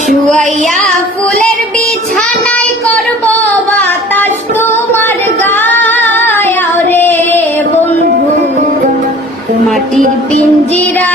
শুয়াইয়া ফুলের বিছানায় করব বাতাস তোমার গায়ে রে বন্ধু, মাটির পিঞ্জিরা